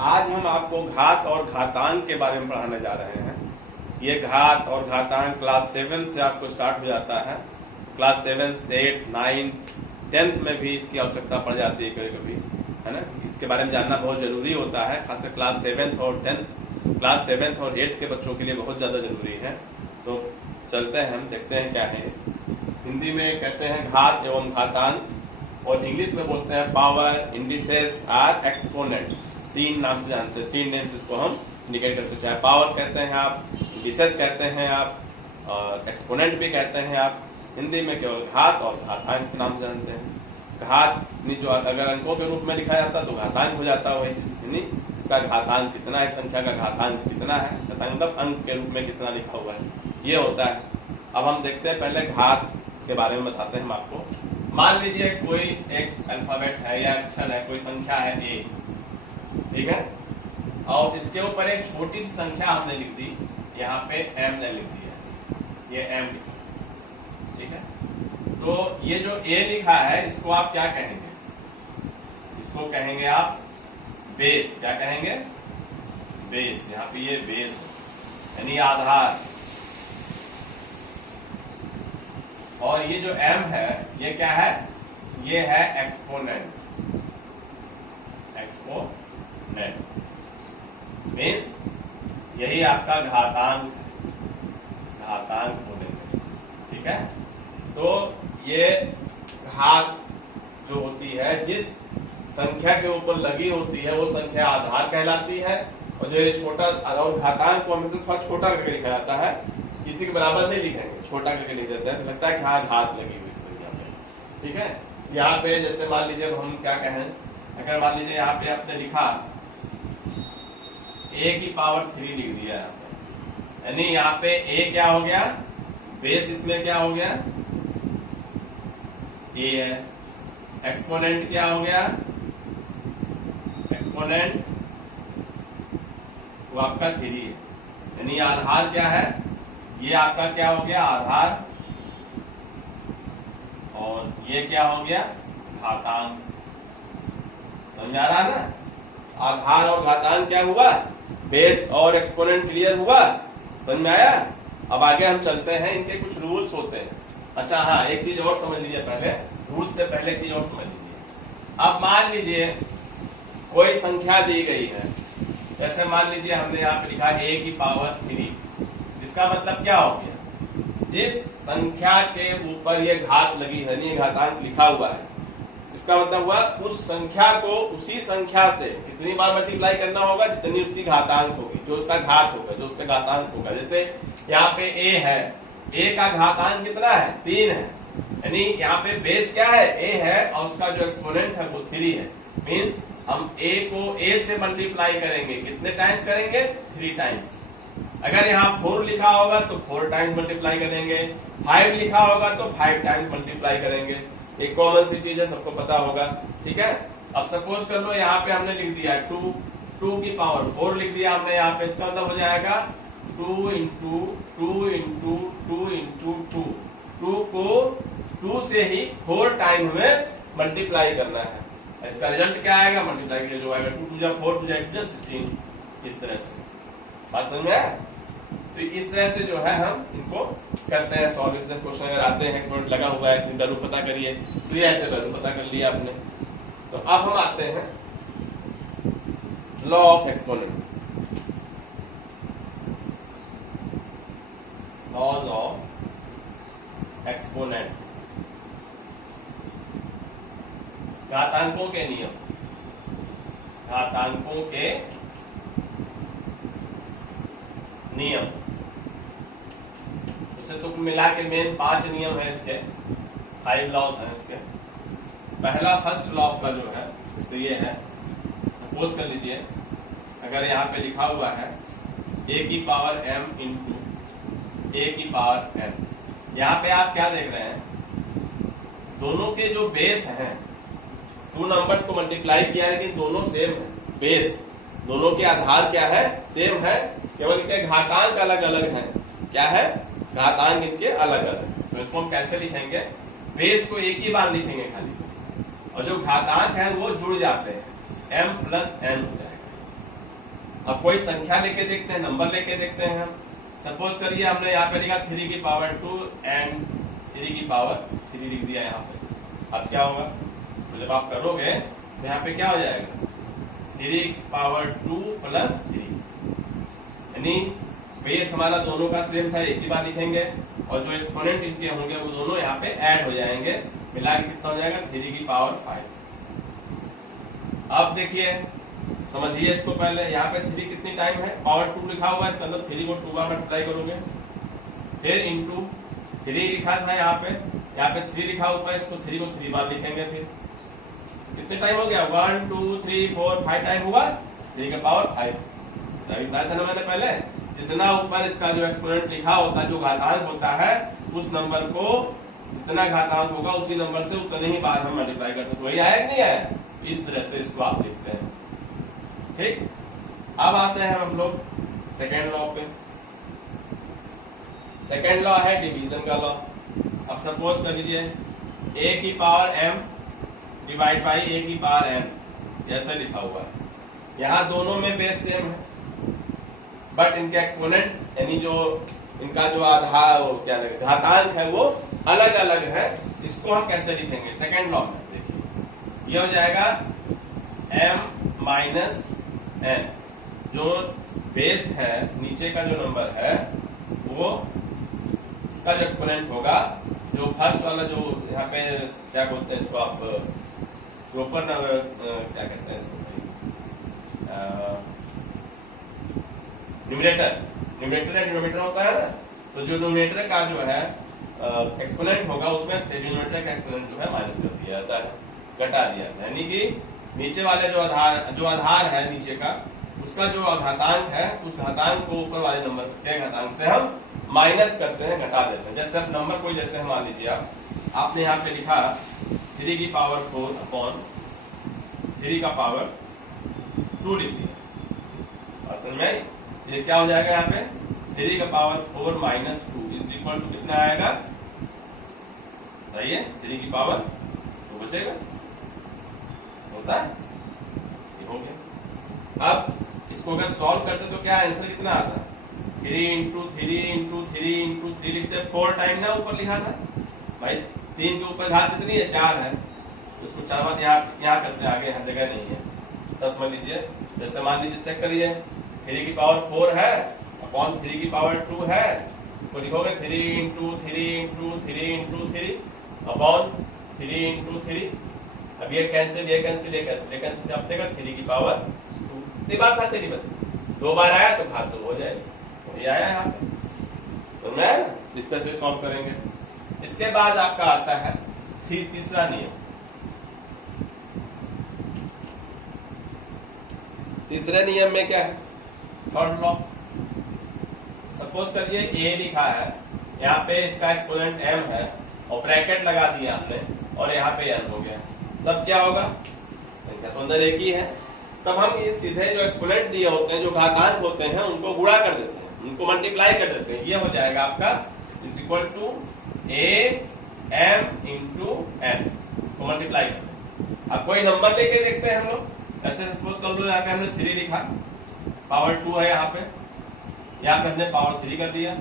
आज हम आपको घात और घातांक के बारे में पढ़ाने जा रहे हैं। ये घात और घातांक क्लास 7 से आपको स्टार्ट हो जाता है। क्लास 7, 8, 9, 10th में भी इसकी आवश्यकता पड़ जाती है कभी कभी, है ना। इसके बारे में जानना बहुत जरूरी होता है, खासकर क्लास 7 और 10th, क्लास 7 और 8 के बच्चों के लिए बहुत ज्यादा जरूरी है। तो चलते हैं, हम देखते हैं क्या है। हिंदी में कहते हैं घात एवं घातांक और इंग्लिश में बोलते हैं पावर, इंडिसेस और एक्सपोनेंट। तीन नाम से जानते हैं, 3 नेम्स इसको हम इंडिकेट करते हैं। चाहे पावर कहते हैं आप, इंडिसेस कहते हैं आप, और एक्सपोनेंट भी कहते हैं आप। हिंदी में केवल घात और घातांक के नाम जानते हैं। घात जो अगर अंकों के रूप में लिखा जाता तो घातांक हो जाता है, यानी इसका घातांक कितना है, संख्या का घातांक कितना है, घातांक मतलब अंक के रूप में कितना लिखा हुआ है, ये होता है। अब हम देखते हैं, पहले घात के बारे में बताते हैं हम आपको। मान लीजिए कोई एक अल्फाबेट है या अक्षर है, कोई संख्या है a, ठीक है, और इसके ऊपर एक छोटी सी संख्या हमने लिख दी, यहाँ पे m ने लिख दी है, ये m लिखा, ठीक है। तो ये जो a लिखा है इसको आप क्या कहेंगे? इसको कहेंगे आप बेस। क्या कहेंगे? बेस। यहाँ पे ये बेस यानी आधार। और ये जो m है ये क्या है? ये है एक्सपोनेंट। एक्सपोनेंट मीन्स यही आपका घातांक है, घातांक बोलेंगे, ठीक है। तो ये घात जो होती है, जिस संख्या के ऊपर लगी होती है वो संख्या आधार कहलाती है। और जो ये छोटा और घातांक को हमेशा थोड़ा छोटा करके लिखा जाता है, किसी के बराबर नहीं लिखेंगे, छोटा करके लिख देते हैं, तो लगता है कि हाँ घात लगी हुई संख्या में, ठीक है। यहाँ पे जैसे मान लीजिए हम क्या कहें, अगर मान लीजिए यहाँ पे आपने लिखा a की पावर 3 लिख दिया यहाँ पे, यानी यहाँ पे a क्या हो गया? बेस इसमें क्या हो गया? a है। एक्सपोनेंट क्या हो गया? एक्सपोनेंट वो आपका 3 है, यानी आधार क्या है? ये आपका क्या हो गया? आधार। और ये क्या हो गया? घातांक। समझ आ रहा है ना? आधार और घातांक क्या हुआ? बेस और एक्सपोनेंट क्लियर हुआ? समझ में आया? अब आगे हम चलते हैं, इनके कुछ रूल्स होते हैं। अच्छा हाँ, एक चीज और समझ लीजिए पहले, रूल्स से पहले एक चीज और समझ लीजिए। अब मान लीजिए कोई संख्या दी गई है, जैसे मान लीजिए हमने यहाँ पे लिखा a की पावर 3, इसका मतलब क्या हो गया? जिस संख्या के ऊपर ये घात लगी है, यानी घातांक लिखा हुआ है, इसका मतलब हुआ उस संख्या को उसी संख्या से कितनी बार मल्टीप्लाई करना होगा जितनी उसकी घातांक होगी, जो उसका घात होगा, जो उसका घातांक होगा। जैसे यहाँ पे a है, a का घातांक कितना है? 3 है, यानी यहाँ पे बेस क्या है? a है, और उसका जो एक्सपोनेंट है वो 3 है। मीन्स हम a को a से मल्टीप्लाई करेंगे, कितने टाइम्स करेंगे? 3 टाइम्स। अगर यहाँ 4 लिखा होगा तो 4 टाइम्स मल्टीप्लाई करेंगे, 5 लिखा होगा तो 5 टाइम्स मल्टीप्लाई करेंगे। एक कॉमन सी चीज है, सबको पता होगा, ठीक है। अब सपोज कर लो यहाँ पे हमने लिख दिया 2 की पावर 4 लिख दिया हमने यहाँ पे, इसका मतलब हो जाएगा 2 इंटू 2 इंटू 2 इंटू 2 को 2 से ही 4 टाइम हमें मल्टीप्लाई करना है। इसका रिजल्ट क्या आएगा? मल्टीप्लाई के लिए जो आएगा 2 2 4 2 16, इस तरह से। बात समझ में आया? तो इस तरह से जो है हम इनको करते हैं सॉल्व। इससे क्वेश्चन अगर आते हैं एक्सपोनेंट लगा हुआ है, वैल्यू पता करिए, तो ये ऐसे वैल्यू पता कर लिया आपने। तो अब हम आते हैं law of exponent, laws of exponent, घातांकों के नियम, घातांकों के नियम। उसे तो मिला के मेन 5 नियम है इसके, 5 लॉज हैं इसके। पहला फर्स्ट लॉ का जो है जैसे ये है, सपोज कर लीजिए अगर यहाँ पे लिखा हुआ है a की पावर m इंटू a की पावर n, यहाँ पे आप क्या देख रहे हैं? दोनों के जो बेस हैं, 2 नंबर्स को मल्टीप्लाई किया है, लेकिन दोनों सेम है। बेस दोनों के आधार क्या है? सेम है, केवल इनके घातांक अलग अलग हैं। क्या है? घातांक इनके अलग अलग। तो इसको हम कैसे लिखेंगे? बेस को एक ही बार लिखेंगे खाली, और जो घातांक है वो जुड़ जाते हैं, m प्लस n हो जाएगा। अब कोई संख्या लेके देखते हैं, नंबर लेके देखते हैं हम। सपोज करिए हमने यहाँ पे लिखा 3 की पावर 2 एंड 3 की पावर 3 लिख दिया यहाँ पे। अब क्या होगा, तो जब आप करोगे तो यहाँ पे क्या हो जाएगा, 3 की पावर 2 प्लस 3, यानी बेस हमारा दोनों का सेम था, एक ही बार लिखेंगे, और जो एक्सपोनेंट इनके होंगे वो दोनों यहाँ पे ऐड हो जाएंगे, मिला के कितना हो जाएगा 3 की पावर 5। अब देखिए समझिए इसको, पहले यहाँ पे 3 कितनी टाइम है, पावर 2 लिखा हुआ है, इसका मतलब 3 को 2 बार मल्टीप्लाई करोगे, फिर इंटू 3 लिखा था यहाँ पे 3 लिखा हुआ है, इसको 3 को 3 बार लिखेंगे, फिर कितने टाइम हो गया, 1 2 3 4 5 टाइम हुआ 3 का पावर 5। बताया था ना मैंने पहले, जितना ऊपर इसका जो एक्सपोनेंट लिखा होता है, जो घातांक होता है, उस नंबर को जितना घातांक होगा उसी नंबर से उतने ही बार हम मल्टीप्लाई करते हैं। तो वही आया कि नहीं आया, इस तरह से इसको आप लिखते हैं। ठीक, अब आते हैं हम लोग सेकेंड लॉ पे। सेकेंड लॉ है डिवीजन का लॉ। अब सपोज कर लीजिए a की power m divide by a की पावर n, जैसे लिखा हुआ है। यहाँ दोनों में बेस सेम है, बट इनके एक्सपोनेंट यानी जो इनका जो आधार क्या लगे घातांक है वो अलग अलग है। इसको हम कैसे लिखेंगे सेकेंड लॉ में, देखिए ये हो जाएगा m माइनस n, जो बेस है नीचे का जो नंबर है वो उसका जो एक्सपोनेंट होगा, जो फर्स्ट वाला जो यहाँ पे क्या बोलते हैं इसको आप, जो ऊपर क्या कहते हैं इसको, न्यूमरेटर एंड डिनोमिनेटर होता है ना, तो जो न्यूमरेटर का जो है एक्सपोनेंट होगा उसमें से डिनोमिनेटर का एक्सपोनेंट जो है माइनस कर दिया जाता है, घटा दिया जाता है। यानी कि नीचे वाले जो आधार है नीचे का, उसका जो घातांक है, उस घातांक को ऊपर वाले नंबर के घातांक से हम माइनस करते हैं, घटा देते हैं। जैसे अब नंबर कोई लेते हैं, मान लीजिए आपने यहाँ पे लिखा 3 की पावर 4 अपॉन 3 का पावर 2 लिख दिया। समझ में आई? ये क्या हो जाएगा, यहाँ पे 3 का power 4 minus 2 is equal to कितना आएगा, बताइए, 3 की पावर 2 बचेगा, होता है, ये हो गया। अब इसको अगर सॉल्व करते तो क्या आंसर कितना आता, 3 इंटू 3 इंटू 3 इंटू 3 लिखते 4 टाइम ना ऊपर लिखा था भाई, 3 के ऊपर घात कितनी है, 4 है, उसको 4 बार यहाँ करते हैं, आगे हर जगह नहीं है। 10 समझ लीजिए, जैसे मान लीजिए चेक करिए 3 की पावर 4 है अपॉन 3 की पावर 2 है, तो लिखोगे 3 into 3 into 3 into 3 upon 3 into 3। अब ये कैंसिल, ये कैंसिल, ये कैंसिल, ये कैंसिल, अब देगा 3 की पावर 2। इतनी बात है, तेरी बात 2 बार आया तो घात 2 हो जाएगी, ये आया यहाँ पे, समझ में आया ना? इस तरह से सॉल्व करेंगे। इसके बाद आपका आता है तीसरा नियम। तीसरे नियम में क्या है, थर्ड लॉ। सपोज करिए a लिखा है, यहाँ पे इसका एक्सपोनेंट m है और ब्रैकेट लगा दिया हमने, और यहाँ पे n हो गया, तब क्या होगा, संख्या तो अंदर एक ही है, तब हम ये सीधे जो एक्सपोनेंट दिए होते हैं, जो घातांक होते हैं, उनको गुणा कर देते हैं, उनको मल्टीप्लाई कर देते हैं। ये हो जाएगा आपका is equal to a m into n को मल्टीप्लाई करते हैं। अब कोई नंबर लेके देखते हैं हम लोग, ऐसे सपोज कर लो यहाँ पे हमने 3 लिखा, पावर 2 है यहाँ पे हमने पावर 3 कर दिया,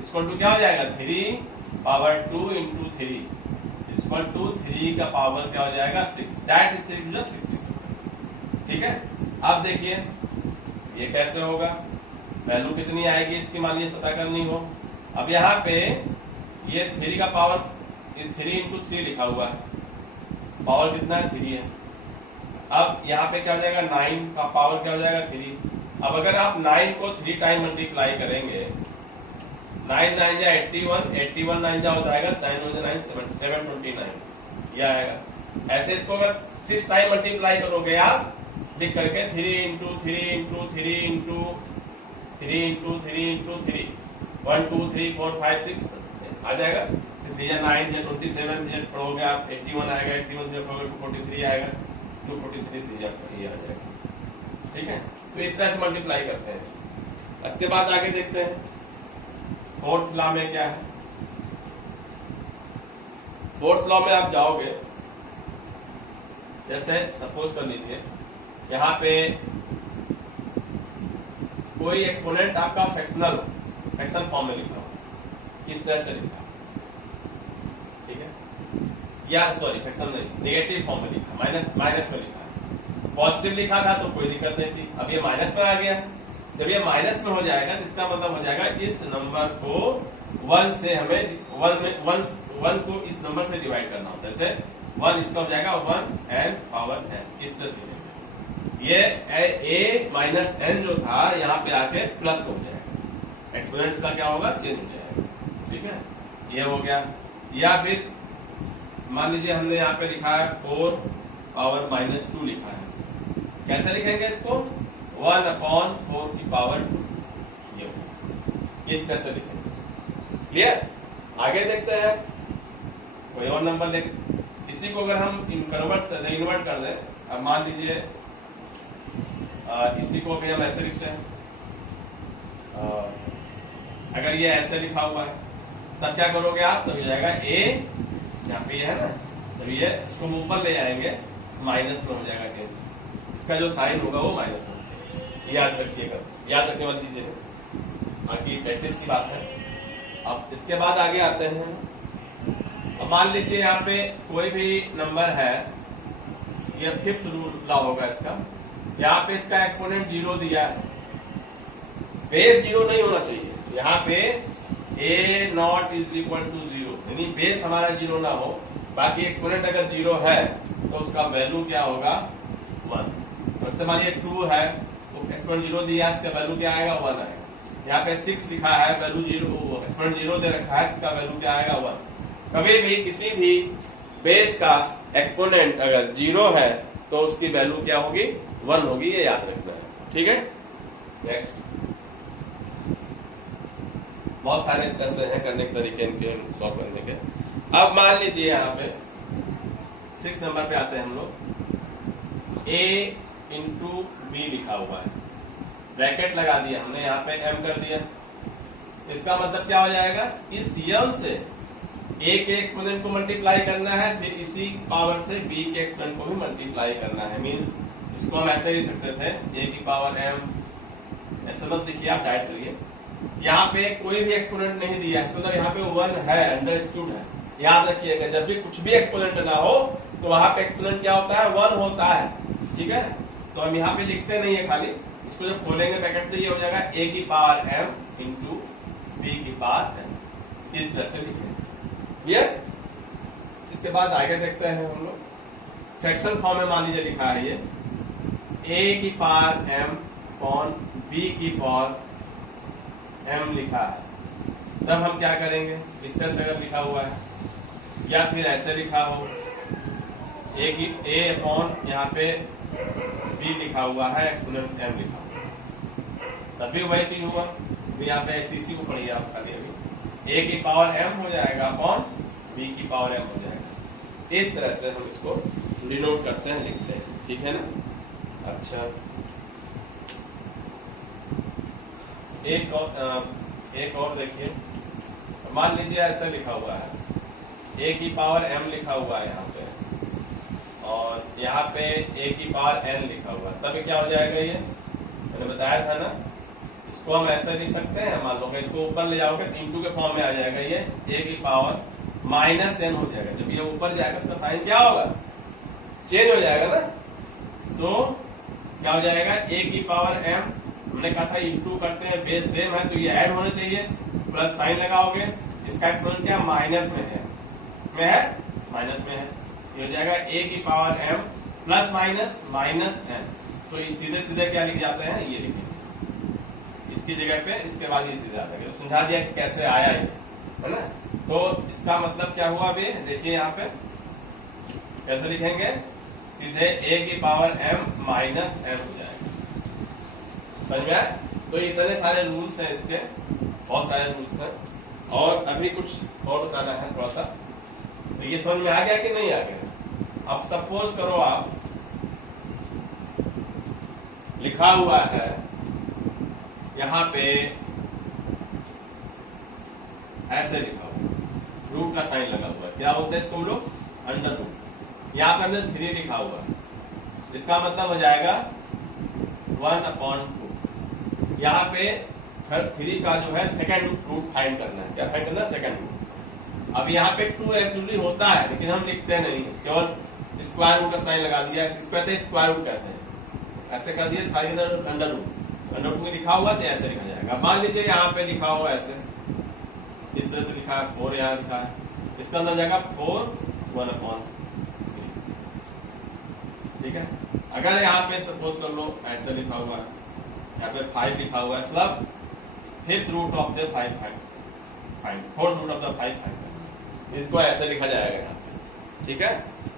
इक्वल टू क्या हो जाएगा, 3 पावर 2 इंटू 3 इक्वल टू 3 का पावर क्या हो जाएगा 6, दैट इज 3 टू 6। ठीक है, अब देखिए ये कैसे होगा, वैल्यू कितनी आएगी इसकी मान लीजिए पता करनी हो। अब यहाँ पे ये 3 का पावर 3 इंटू 3 लिखा हुआ है, पावर कितना है 3 है। अब यहाँ पे क्या हो जाएगा, 9 का पावर क्या हो जाएगा 3। अब अगर आप 9 को 3 टाइम मल्टीप्लाई करेंगे, 9 9 जा 81, 81 9 जा हो जाएगा 9 9 729, ये आएगा। ऐसे इसको अगर 6 टाइम मल्टीप्लाई करोगे आप लिख करके 3 into 3 into 3 into 3 into 3 into 3 1 2 3 4 5 6 आ जाएगा। 3 या 9 या 27 पढ़ोगे आप 81 आएगा, 81 से 43 आएगा, 243 3 ये आ जाएगा। ठीक है, तो इस तरह से मल्टीप्लाई करते हैं। इसके बाद आगे देखते हैं फोर्थ लॉ में क्या है। फोर्थ लॉ में आप जाओगे, जैसे सपोज कर लीजिए यहाँ पे कोई एक्सपोनेंट आपका फ्रैक्शनल फॉर्म में लिखा हो, इस तरह से लिखा, ठीक है, या सॉरी फ्रैक्शन नहीं, नेगेटिव फॉर्म में लिखा, माइनस में लिखा, पॉजिटिव लिखा था तो कोई दिक्कत नहीं थी, अब ये माइनस में आ गया। जब ये माइनस में हो जाएगा तो इसका मतलब हो जाएगा इस नंबर को 1 से हमें 1 को इस नंबर से डिवाइड करना होता है, जैसे 1 इसका हो जाएगा 1n पावर n, इस तरह से ये a माइनस n जो था यहाँ पे आके प्लस हो जाएगा, एक्सपोनेंट इसका क्या होगा, चेंज हो जाएगा, ठीक है, ये हो गया। या फिर मान लीजिए हमने यहाँ पे लिखा है 4 पावर -2 लिखा है, कैसे लिखेंगे इसको, 1/4 की पावर 2, ये इस तरह से लिखेंगे, क्लियर। आगे देखते हैं कोई और नंबर ले, इसी को अगर हम इन्वर्ट कर दें, अब मान लीजिए इसी को भी हम ऐसे लिखते हैं, अगर ये ऐसे लिखा हुआ है तब क्या करोगे आप, तब हो जाएगा a, यहाँ पे ये है ना, तब ये इसको ऊपर ले आएंगे, माइनस में हो जाएगा चेंज, इसका जो साइन होगा वो माइनस में, याद रखिएगा, याद रखने वाली चीजें, बाकी प्रैक्टिस की बात है। अब इसके बाद आगे आते हैं, अब मान लीजिए यहाँ पे कोई भी नंबर है, ये 5th रूल होगा इसका, यहाँ पे इसका एक्सपोनेंट 0 दिया है, बेस 0 नहीं होना चाहिए, यहाँ पे a not is equal to 0, यानी बेस हमारा 0 ना हो, बाकी एक्सपोनेंट अगर 0 है तो उसका वैल्यू क्या होगा, 1। जैसे मानिए 2 है तो एक्सपोनेंट 0 दिया, इसका वैल्यू क्या आएगा, 1 आएगा। यहाँ पे 6 लिखा है, वैल्यू 0, एक्सपोनेंट 0 दे रखा है, इसका वैल्यू क्या आएगा, 1। कभी भी किसी भी बेस का एक्सपोनेंट अगर 0 है तो उसकी वैल्यू क्या होगी, 1 होगी, ये याद रखना है, ठीक है। नेक्स्ट, बहुत सारे इस तरह से हैं करने के तरीके इनके सॉल्व करने के। अब मान लीजिए यहाँ पे 6 नंबर पे आते हैं हम लोग, a इंटू बी लिखा हुआ है, ब्रैकेट लगा दिया हमने, यहाँ पे m कर दिया, इसका मतलब क्या हो जाएगा, इस m से a के एक्सपोनेंट को मल्टीप्लाई करना है, फिर इसी पावर से b के एक्सपोनेंट को भी मल्टीप्लाई करना है, मींस इसको हम ऐसे लिख सकते थे a की पावर m, ऐसे मत लिखिए आप, डाइट करिए, यहाँ पे कोई भी एक्सपोनेंट नहीं दिया है, मतलब यहाँ पे 1 है, अंडरस्टूड है, याद रखिएगा जब भी कुछ भी एक्सपोनेंट ना हो तो वहां पे एक्सपोनेंट क्या होता है, 1 होता है, ठीक है। तो हम यहाँ पे लिखते नहीं है, खाली इसको जब खोलेंगे ब्रैकेट तो ये हो जाएगा a की पावर m इंटू b की पावर m, इस तरह से लिखेंगे, क्लियर। इसके बाद आगे देखते हैं हम लोग, फ्रैक्शन फॉर्म में मान लीजिए लिखा है ये a की पावर m अपॉन b की पावर m लिखा है, तब हम क्या करेंगे, इस तरह से अगर लिखा हुआ है, या फिर ऐसे लिखा हो a अपॉन यहाँ पे b लिखा हुआ है, एक्सपोनेंट m लिखा हुआ, तब भी वही चीज हुआ, यहाँ पे इसी को पढ़िए आप खाली, अभी a की पावर m हो जाएगा अपॉन b की पावर m हो जाएगा, इस तरह से हम इसको डिनोट करते हैं, लिखते हैं, ठीक है ना। अच्छा, एक और देखिए, मान लीजिए ऐसा लिखा हुआ है, a की पावर m लिखा हुआ है यहाँ पे, और यहाँ पे a की पावर n लिखा हुआ है, तब क्या हो जाएगा, ये मैंने बताया था ना, इसको हम ऐसे लिख सकते हैं, मान लो इसको ऊपर ले जाओगे तो इंटू के फॉर्म में आ जाएगा, ये a की पावर -n हो जाएगा, जब ये ऊपर जाएगा उसका साइन क्या होगा, चेंज हो जाएगा ना, तो क्या हो जाएगा, a की पावर m, हमने कहा था इंटू करते हैं, बेस सेम है तो ये ऐड होना चाहिए, प्लस साइन लगाओगे, इसका एक्सपोनेंट क्या माइनस में है, इसमें है माइनस में है, ये हो जाएगा a की power m plus minus n, तो ये सीधे सीधे क्या लिख जाते हैं, ये लिखेंगे इसकी जगह पे, इसके बाद ये सीधे आ जाएगा, तो समझा दिया कि कैसे आया ये, है ना। तो इसका मतलब क्या हुआ, अभी देखिए यहाँ पे कैसे लिखेंगे, सीधे a की पावर m माइनस n हो जाएगा, समझ में आया। तो इतने सारे रूल्स हैं इसके, बहुत सारे रूल्स हैं, और अभी कुछ और बताना है थोड़ा सा, तो ये समझ में आ गया कि नहीं आ गया। अब सपोज करो आप, लिखा हुआ है यहाँ पे ऐसे लिखा हुआ, रूट का साइन लगा हुआ है, क्या बोलते हैं इसको हम लोग, अंडर रूट, यहाँ पे अंदर 3 लिखा हुआ है, इसका मतलब हो जाएगा 1/2, यहाँ पे 3 का जो है सेकंड रूट फाइंड करना है। क्या फाइंड करना है? Second root. अब यहाँ पे 2 एक्चुअली होता है लेकिन हम लिखते नहीं, केवल स्क्वायर रूट का साइन लगा दिया। इसको कहते हैं स्क्वायर रूट कहते हैं। ऐसे कर दिया था अंडर रूट में लिखा हुआ तो ऐसे लिखा जाएगा। मान लीजिए यहाँ पे लिखा हुआ ऐसे, इस तरह से लिखा है 4 यहाँ लिखा है, इसका अंदर जाएगा 4 1/3। ठीक है। अगर यहाँ पे सपोज कर लो ऐसे लिखा हुआ है, यहाँ पे 5 लिखा हुआ है, मतलब 5th root of the 5 find, 4th root of the 5 find. इसको ऐसे लिखा जाएगा यहाँ पे। ठीक है।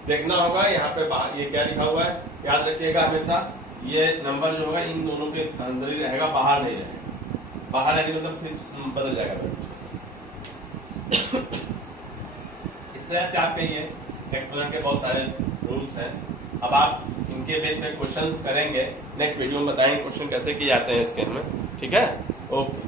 देखना होगा यहाँ पे बाहर ये क्या लिखा हुआ है, याद रखिएगा हमेशा ये नंबर जो होगा इन दोनों के अंदर ही रहेगा, बाहर नहीं रहेगा। बाहर रहेगा मतलब फिर बदल जाएगा। इस तरह से आपके ये एक्सपोनेंट के बहुत सारे रूल्स हैं। अब आप इनके बेस पे क्वेश्चन करेंगे, नेक्स्ट वीडियो में बताएंगे क्वेश्चन कैसे किए जाते हैं इसके हमें। ठीक है। ओके।